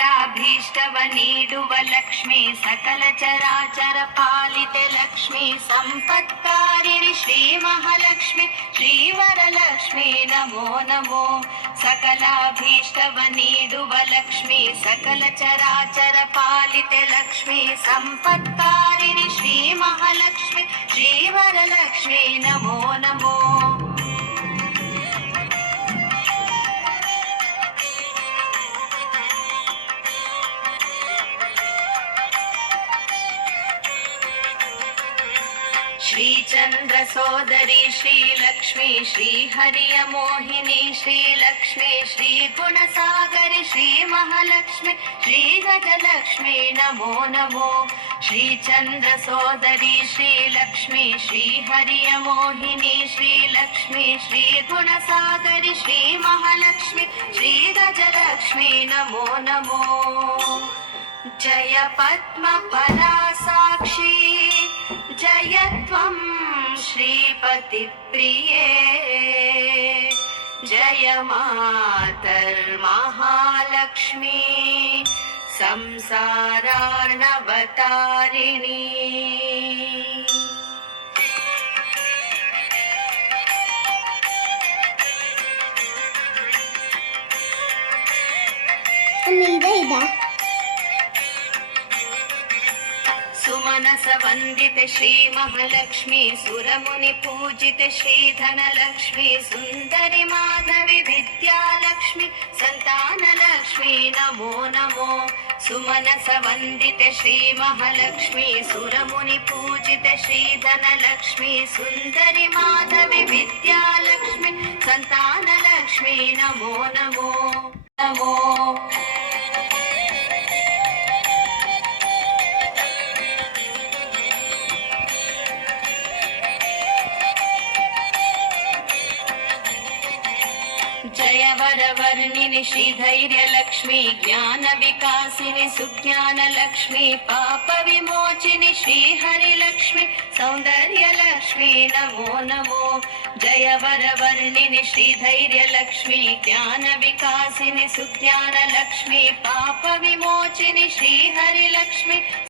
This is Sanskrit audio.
सकलाभीष्टव नीडुव लक्ष्मी सकल चराचर पालिते लक्ष्मी संपत्कारिणि श्री महालक्ष्मी श्रीवरलक्ष्मी नमो नमो सकलाभीष्टव नीडुव लक्ष्मी सकल चराचर पालिते लक्ष्मी संपत्कारिणि श्री महालक्ष्मी श्रीवरलक्ष्मी नमो नमो श्रीचंद्र सोदरी श्रीलक्ष्मी श्रीहरिय मोहिनी श्रीलक्ष्मी श्रीगुणसागरि श्री महालक्ष्मी श्रीगजलक्ष्मी नमो नमो श्रीचंद्र सोदरी श्रीलक्ष्मी श्रीहरिय मोहिनी श्रीलक्ष्मी श्रीगुणसागरि श्री महालक्ष्मी श्रीगजलक्ष्मी नमो नमो जय पद्मपरा साक्षी जय त्वं श्रीपतिप्रिये जय मातर्महालक्ष्मी संसारार्णवतारिणी सुमनस वंदिते श्री महालक्ष्मी सुरमुनि पूजिते श्री धनलक्ष्मी सुंदरी माधवी विद्यालक्ष्मी संतानलक्ष्मी नमो नमो सुमनस वंदिते श्री महालक्ष्मी सुरमुनि पूजिते श्री धनलक्ष्मी सुंदरी माधवी विद्यालक्ष्मी संतानलक्ष्मी नमो नमो नमो जय वरवर्णिनि श्रीधैर्यलक्ष्मी ज्ञानविकासिनि सुज्ञानलक्ष्मी पापविमोचिनि श्रीहरिलक्ष्मी सौन्दर्यलक्ष्मी नमो नमो जय वरवर्णिनि श्रीधैर्यलक्ष्मी ज्ञानविकासिनि सुज्ञानलक्ष्मी पापविमोचिनि श्रीहरिलक्ष्मी